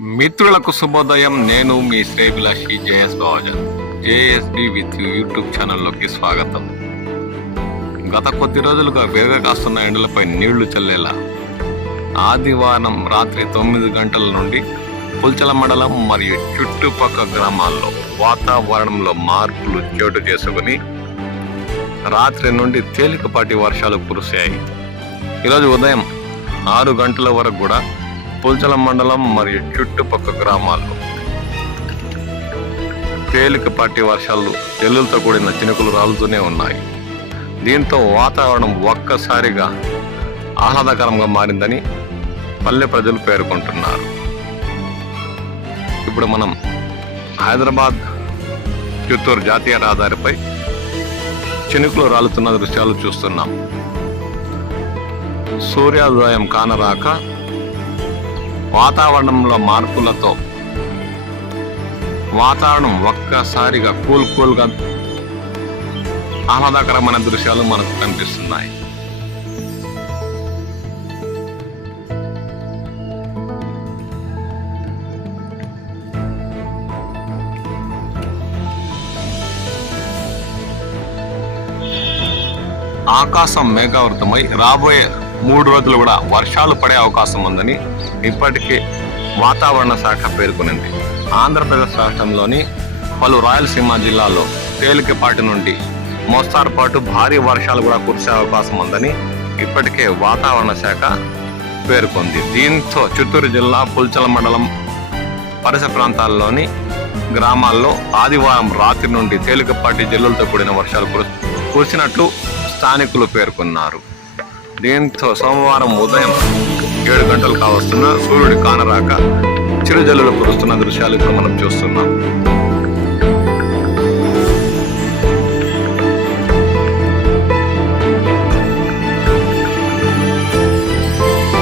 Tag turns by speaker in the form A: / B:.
A: మిత్రులకు శుభోదయం. నేను మీ శ్రేభిలాషి JS Bavajan JSB with YouTube ఛానల్లోకి స్వాగతం. గత కొద్ది రోజులుగా వేగ కాస్తున్న ఎండలపై నీళ్ళు చల్లేలా. ఆదివారం రాత్రి తొమ్మిది గంటల నుండి పుల్చల మండలం మరియు చుట్టుపక్క గ్రామాల్లో వాతావరణంలో మార్పులు చోటు చేసుకుని రాత్రి నుండి తేలికపాటి వర్షాలు కురిశాయి. ఈరోజు ఉదయం ఆరు గంటల వరకు కూడా పుల్చల మండలం మరియు చుట్టుపక్క గ్రామాల్లో తేలికపాటి వర్షాలు జల్లులతో కూడిన చినుకులు రాలుతూనే ఉన్నాయి. దీంతో వాతావరణం ఒక్కసారిగా ఆహ్లాదకరంగా మారిందని పల్లె ప్రజలు పేర్కొంటున్నారు. ఇప్పుడు మనం హైదరాబాద్ చిత్తూరు జాతీయ రహదారిపై చినుకులు రాలుతున్న దృశ్యాలు చూస్తున్నాం. సూర్యోదయం కానరాక వాతావరణంలో మార్పులతో వాతావరణం ఒక్కసారిగా కూల్ కూల్గా ఆహ్లాదకరమైన దృశ్యాలు మనకు కనిపిస్తున్నాయి. ఆకాశం మేఘావృతమై రాబోయే మూడు రోజులు కూడా వర్షాలు పడే అవకాశం ఉందని ఇప్పటికే వాతావరణ శాఖ పేర్కొనింది. ఆంధ్రప్రదేశ్ రాష్ట్రంలోని పలు రాయలసీమ జిల్లాల్లో తేలికపాటి నుండి మోస్తారు పాటు భారీ వర్షాలు కూడా కురిసే అవకాశం ఉందని ఇప్పటికే వాతావరణ శాఖ పేర్కొంది. దీంతో చిత్తూరు జిల్లా పుల్చల మండలం పరిసర ప్రాంతాల్లోని గ్రామాల్లో ఆదివారం రాత్రి నుండి తేలికపాటి జల్లులతో కూడిన వర్షాలు కురు- కురిసినట్లు స్థానికులు పేర్కొన్నారు. దీంతో సోమవారం ఉదయం ఏడు గంటలు కావస్తున్న సూర్యుడి కానరాక చిరుజల్లులు కురుస్తున్న దృశ్యాలు ఇప్పుడు మనం చూస్తున్నాం.